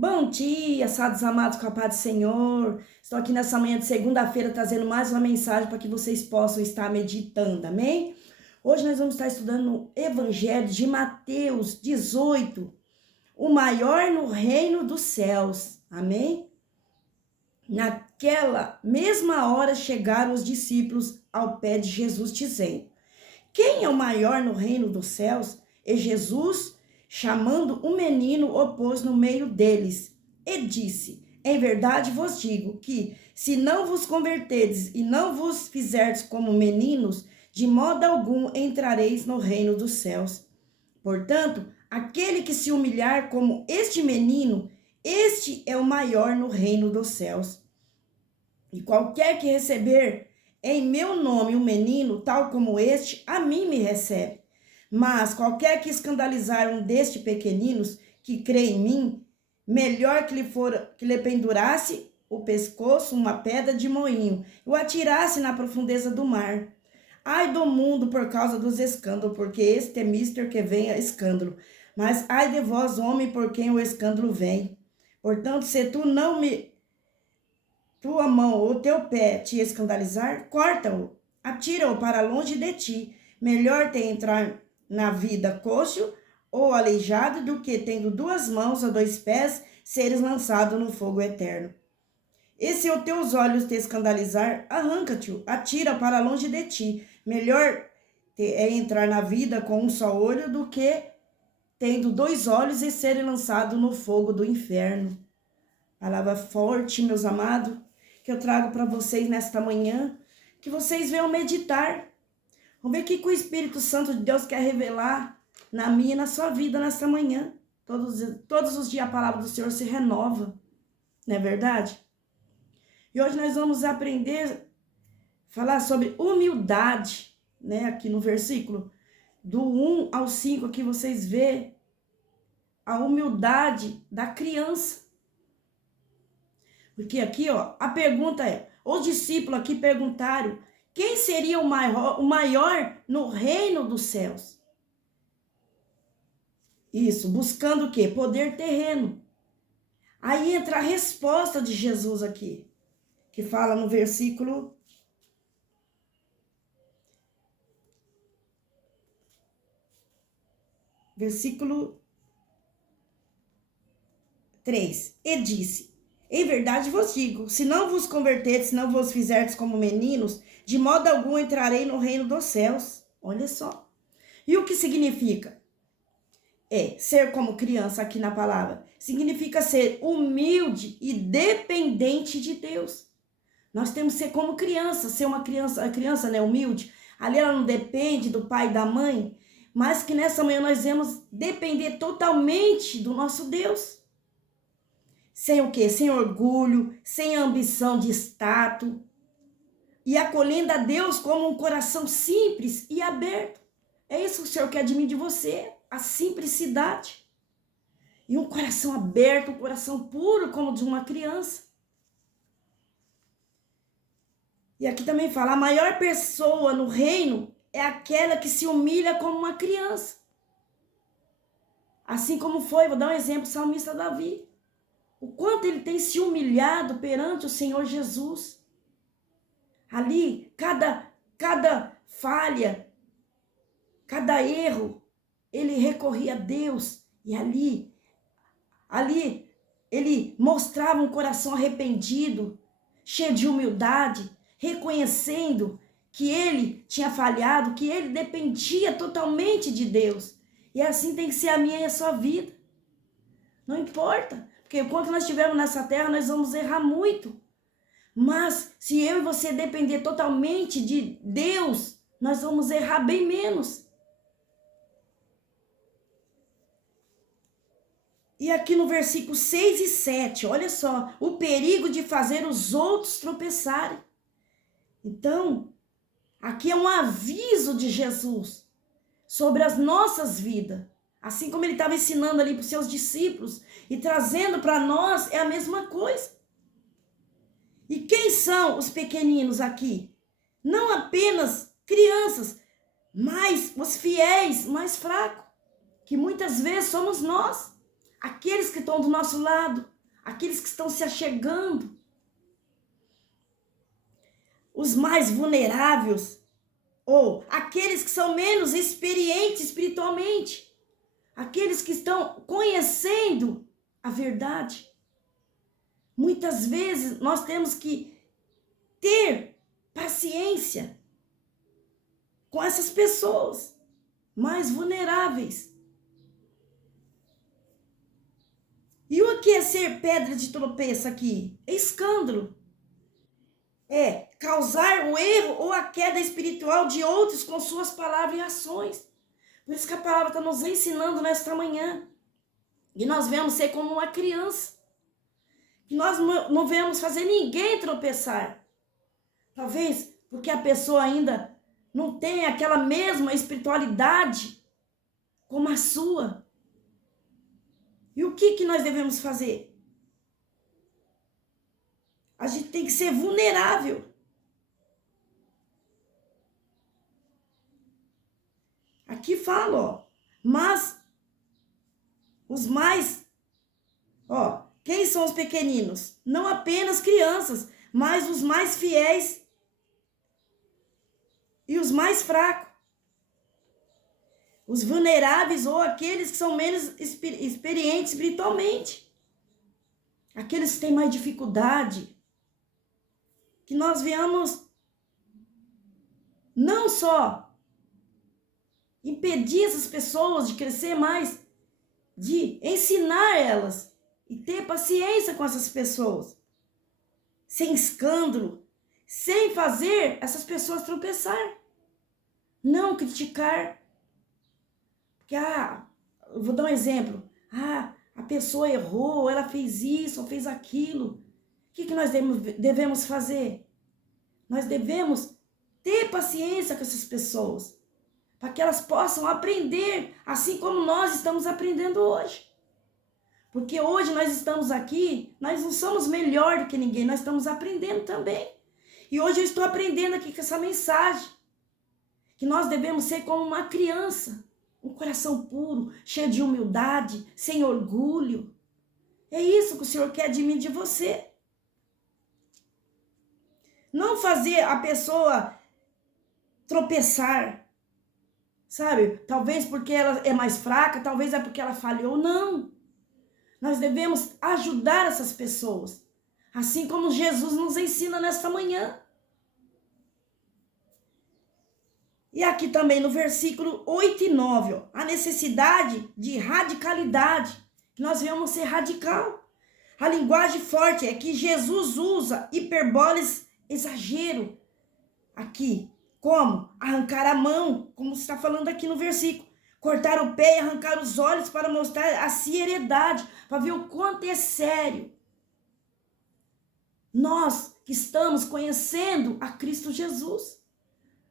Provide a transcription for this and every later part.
Bom dia, amados amados, com a paz do Senhor. Estou aqui nessa manhã de segunda-feira trazendo mais uma mensagem para que vocês possam estar meditando, amém? Hoje nós vamos estar estudando o Evangelho de Mateus 18, o maior no reino dos céus, amém? Naquela mesma hora chegaram os discípulos ao pé de Jesus, dizendo: Quem é o maior no reino dos céus? E Jesus, chamando um menino, o pôs no meio deles e disse: Em verdade vos digo que, se não vos converterdes e não vos fizerdes como meninos, de modo algum entrareis no reino dos céus. Portanto, aquele que se humilhar como este menino, este é o maior no reino dos céus. E qualquer que receber em meu nome um menino, tal como este, a mim me recebe. Mas qualquer que escandalizar um destes pequeninos que crê em mim, melhor que lhe pendurasse o pescoço uma pedra de moinho e o atirasse na profundeza do mar. Ai do mundo por causa dos escândalos, porque este é mister que venha escândalo. Mas ai de vós, homem, por quem o escândalo vem. Portanto, se tu não me tua mão ou teu pé te escandalizar, corta-o, atira-o para longe de ti. Melhor te entrar na vida coxo ou aleijado do que, tendo duas mãos ou dois pés, seres lançado no fogo eterno. E se os teus olhos te escandalizar, arranca-te-o, atira para longe de ti. Melhor é entrar na vida com um só olho do que, tendo dois olhos, e ser lançado no fogo do inferno. Palavra forte, meus amados, que eu trago para vocês nesta manhã, que vocês venham meditar. Vamos ver o que o Espírito Santo de Deus quer revelar na minha e na sua vida nesta manhã. Todos os dias a palavra do Senhor se renova, não é verdade? E hoje nós vamos aprender a falar sobre humildade, né? Aqui no versículo do 1 ao 5, aqui vocês vê a humildade da criança. Porque aqui, ó, a pergunta é, os discípulos aqui perguntaram, quem seria o maior no reino dos céus? Isso, buscando o quê? Poder terreno. Aí entra a resposta de Jesus aqui, que fala no versículo 3. E disse: Em verdade vos digo, se não vos converterdes, se não vos fizerdes como meninos, de modo algum entrarei no reino dos céus. Olha só. E o que significa? Ser como criança aqui na palavra. Significa ser humilde e dependente de Deus. Nós temos que ser como criança, ser uma criança, a criança, né, humilde. Ali ela não depende do pai e da mãe, mas que nessa manhã nós vamos depender totalmente do nosso Deus. Sem o quê? Sem orgulho, sem ambição de status. E acolhendo a Deus como um coração simples e aberto. É isso que o Senhor quer de mim, de você. A simplicidade. E um coração aberto, um coração puro, como de uma criança. E aqui também fala, a maior pessoa no reino é aquela que se humilha como uma criança. Assim como foi, vou dar um exemplo, o salmista Davi. O quanto ele tem se humilhado perante o Senhor Jesus. Ali, cada falha, cada erro, ele recorria a Deus. E ali ele mostrava um coração arrependido, cheio de humildade, reconhecendo que ele tinha falhado, que ele dependia totalmente de Deus. E assim tem que ser a minha e a sua vida. Não importa, porque enquanto nós estivermos nessa terra, nós vamos errar muito. Mas se eu e você depender totalmente de Deus, nós vamos errar bem menos. E aqui no versículo 6 e 7, olha só, o perigo de fazer os outros tropeçarem. Então, aqui é um aviso de Jesus sobre as nossas vidas. Assim como ele estava ensinando ali para os seus discípulos e trazendo para nós, é a mesma coisa. E quem são os pequeninos aqui? Não apenas crianças, mas os fiéis mais fracos, que muitas vezes somos nós. aqueles que estão do nosso lado, aqueles que estão se achegando, os mais vulneráveis, ou aqueles que são menos experientes espiritualmente, aqueles que estão conhecendo a verdade. Muitas vezes nós temos que ter paciência com essas pessoas mais vulneráveis. E o que é ser pedra de tropeço aqui? É escândalo. É causar o erro ou a queda espiritual de outros com suas palavras e ações. Por isso que a palavra está nos ensinando nesta manhã. E nós devemos ser como uma criança. Que nós não devemos fazer ninguém tropeçar. Talvez porque a pessoa ainda não tem aquela mesma espiritualidade como a sua. E o que nós devemos fazer? A gente tem que ser vulnerável. Aqui fala, ó, mas os mais, ó, quem são os pequeninos? Não apenas crianças, mas os mais fiéis e os mais fracos. Os vulneráveis ou aqueles que são menos experientes espiritualmente. Aqueles que têm mais dificuldade. Que nós venhamos não só impedir essas pessoas de crescer mais, de ensinar elas e ter paciência com essas pessoas, sem escândalo, sem fazer essas pessoas tropeçar, não criticar, porque eu vou dar um exemplo, a pessoa errou, ela fez isso, ou fez aquilo, o que nós devemos fazer? Nós devemos ter paciência com essas pessoas, para que elas possam aprender, assim como nós estamos aprendendo hoje. Porque hoje nós estamos aqui, nós não somos melhor do que ninguém, nós estamos aprendendo também. E hoje eu estou aprendendo aqui com essa mensagem, que nós devemos ser como uma criança, um coração puro, cheio de humildade, sem orgulho. É isso que o Senhor quer de mim e de você. Não fazer a pessoa tropeçar, sabe? Talvez porque ela é mais fraca, talvez é porque ela falhou. Não. Nós devemos ajudar essas pessoas, assim como Jesus nos ensina nesta manhã. E aqui também no versículo 8 e 9, ó, a necessidade de radicalidade. Nós devemos ser radical. A linguagem forte é que Jesus usa hiperboles, exagero. Aqui, como? Arrancar a mão, como está falando aqui no versículo. Cortar o pé e arrancar os olhos para mostrar a seriedade, para ver o quanto é sério. Nós que estamos conhecendo a Cristo Jesus,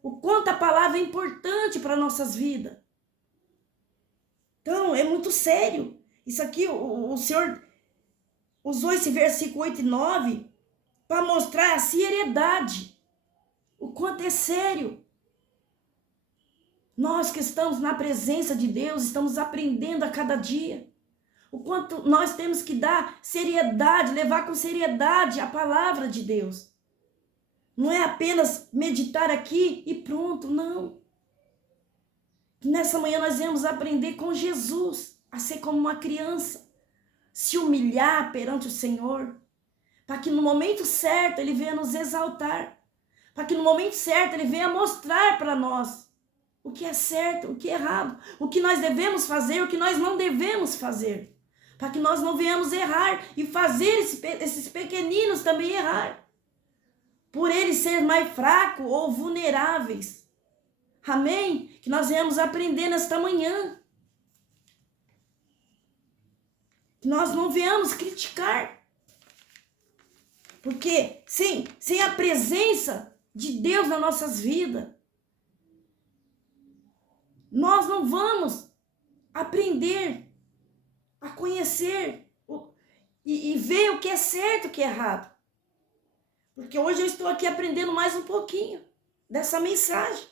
o quanto a palavra é importante para nossas vidas. Então, é muito sério. Isso aqui, o Senhor usou esse versículo 8 e 9 para mostrar a seriedade, o quanto é sério. Nós que estamos na presença de Deus, estamos aprendendo a cada dia. O quanto nós temos que dar seriedade, levar com seriedade a palavra de Deus. Não é apenas meditar aqui e pronto, não. Nessa manhã nós vamos aprender com Jesus a ser como uma criança, se humilhar perante o Senhor, para que no momento certo Ele venha nos exaltar, para que no momento certo Ele venha mostrar para nós o que é certo, o que é errado, o que nós devemos fazer, o que nós não devemos fazer, para que nós não venhamos errar e fazer esses pequeninos também errar, por eles serem mais fracos ou vulneráveis. Amém? Que nós venhamos aprender nesta manhã. Que nós não venhamos criticar. Porque sem a presença de Deus nas nossas vidas, nós não vamos aprender a conhecer e ver o que é certo e o que é errado. Porque hoje eu estou aqui aprendendo mais um pouquinho dessa mensagem.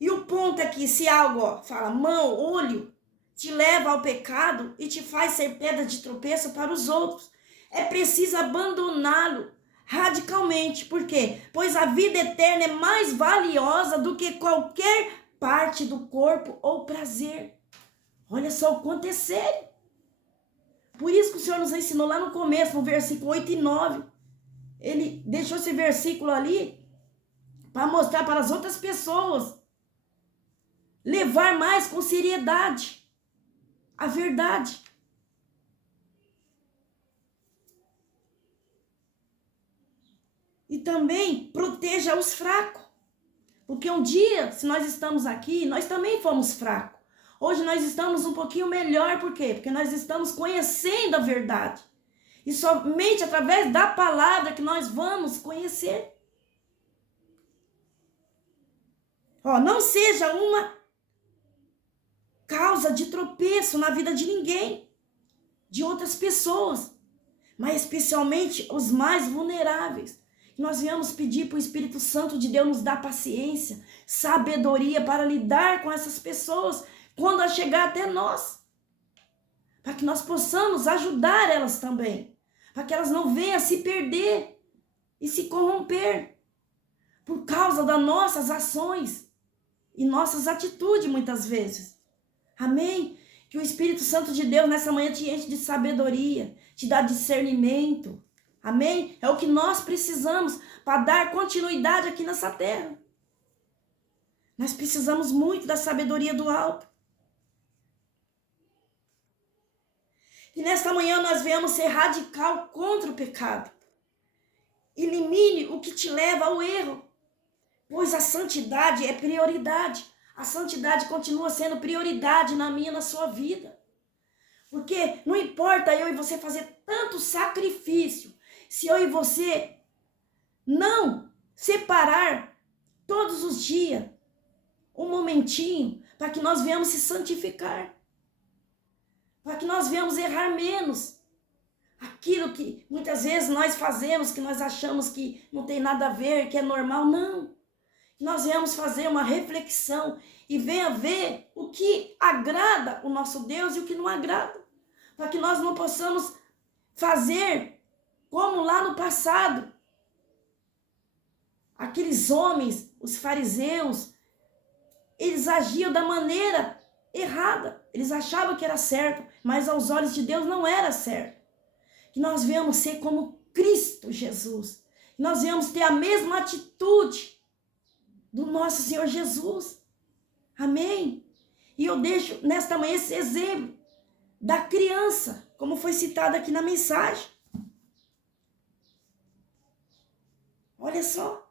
E o ponto é que se algo fala mão, olho, te leva ao pecado e te faz ser pedra de tropeço para os outros. É preciso abandoná-lo radicalmente. Por quê? Pois a vida eterna é mais valiosa do que qualquer parte do corpo ou prazer. Olha só o quanto é sério. Por isso que o Senhor nos ensinou lá no começo, no versículo 8 e 9. Ele deixou esse versículo ali para mostrar para as outras pessoas. Levar mais com seriedade a verdade. E também proteja os fracos. Porque um dia, se nós estamos aqui, nós também fomos fracos. Hoje nós estamos um pouquinho melhor, por quê? Porque nós estamos conhecendo a verdade. E somente através da palavra que nós vamos conhecer. Não seja uma causa de tropeço na vida de ninguém, de outras pessoas, mas especialmente os mais vulneráveis. Nós viemos pedir para o Espírito Santo de Deus nos dar paciência, sabedoria para lidar com essas pessoas quando a chegar até nós, para que nós possamos ajudar elas também, para que elas não venham a se perder e se corromper por causa das nossas ações e nossas atitudes muitas vezes. Amém? Que o Espírito Santo de Deus nessa manhã te enche de sabedoria, te dá discernimento. Amém? É o que nós precisamos para dar continuidade aqui nessa terra. Nós precisamos muito da sabedoria do alto. E nesta manhã nós viemos ser radical contra o pecado. Elimine o que te leva ao erro, pois a santidade é prioridade. A santidade continua sendo prioridade na minha e na sua vida. Porque não importa eu e você fazer tanto sacrifício, se eu e você não separar todos os dias um momentinho para que nós venhamos se santificar, para que nós venhamos errar menos. Aquilo que muitas vezes nós fazemos, que nós achamos que não tem nada a ver, que é normal, não. Nós viemos fazer uma reflexão e venha ver o que agrada o nosso Deus e o que não agrada, para que nós não possamos fazer como lá no passado. Aqueles homens, os fariseus, eles agiam da maneira errada. Eles achavam que era certo, mas aos olhos de Deus não era certo. Que nós venhamos ser como Cristo Jesus. Que nós venhamos ter a mesma atitude do nosso Senhor Jesus. Amém? E eu deixo nesta manhã esse exemplo da criança, como foi citado aqui na mensagem. Olha só.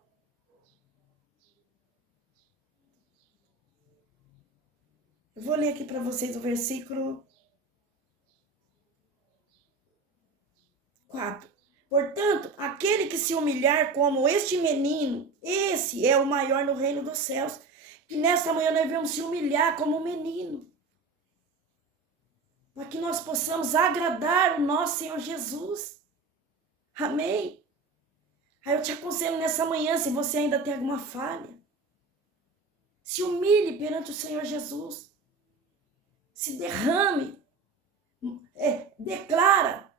Eu vou ler aqui para vocês o versículo 4. Portanto, aquele que se humilhar como este menino, esse é o maior no reino dos céus. Que nesta manhã nós devemos se humilhar como um menino, para que nós possamos agradar o nosso Senhor Jesus. Amém? Aí eu te aconselho nessa manhã, se você ainda tem alguma falha, se humilhe perante o Senhor Jesus. Se derrame, declara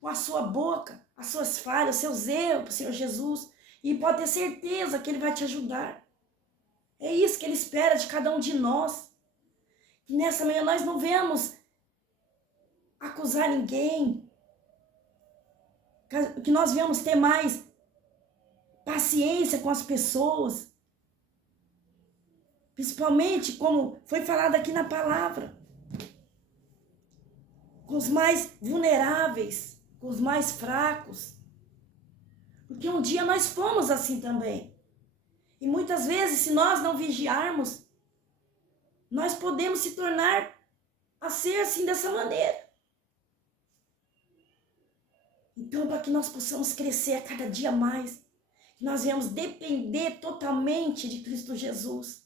com a sua boca as suas falhas, os seus erros para o Senhor Jesus. E pode ter certeza que Ele vai te ajudar. É isso que Ele espera de cada um de nós. Que nessa manhã nós não venhamos acusar ninguém. Que nós venhamos ter mais paciência com as pessoas. Principalmente como foi falado aqui na palavra. Com os mais vulneráveis, com os mais fracos. Porque um dia nós fomos assim também. E muitas vezes, se nós não vigiarmos, nós podemos se tornar a ser assim dessa maneira. Então, para que nós possamos crescer a cada dia mais, que nós venhamos depender totalmente de Cristo Jesus,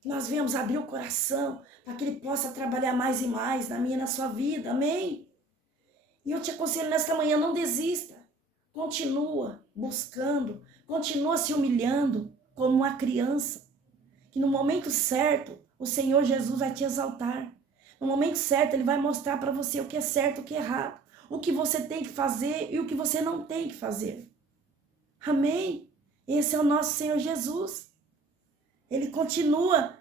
que nós venhamos abrir o coração para que Ele possa trabalhar mais e mais na minha e na sua vida, amém? E eu te aconselho nesta manhã, não desista, continua buscando, continua se humilhando como uma criança, que no momento certo o Senhor Jesus vai te exaltar, No momento certo, Ele vai mostrar para você o que é certo e o que é errado. O que você tem que fazer e o que você não tem que fazer. Amém? Esse é o nosso Senhor Jesus. Ele continua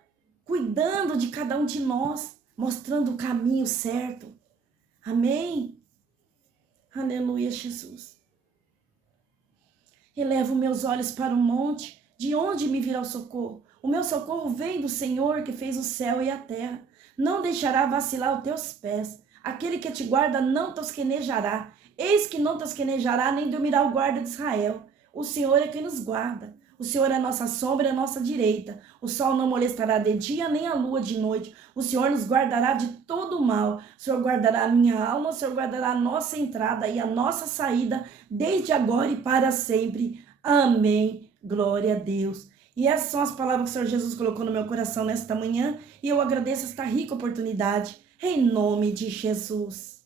cuidando de cada um de nós, mostrando o caminho certo. Amém? Aleluia, Jesus. Elevo meus olhos para o monte, de onde me virá o socorro? O meu socorro vem do Senhor que fez o céu e a terra. Não deixará vacilar os teus pés. Aquele que te guarda não tosquenejará. Eis que não tosquenejará, nem dormirá o guarda de Israel. O Senhor é quem nos guarda. O Senhor é a nossa sombra e a nossa direita. O sol não molestará de dia, nem a lua de noite. O Senhor nos guardará de todo o mal. O Senhor guardará a minha alma, o Senhor guardará a nossa entrada e a nossa saída, desde agora e para sempre. Amém. Glória a Deus. E essas são as palavras que o Senhor Jesus colocou no meu coração nesta manhã. E eu agradeço esta rica oportunidade. Em nome de Jesus.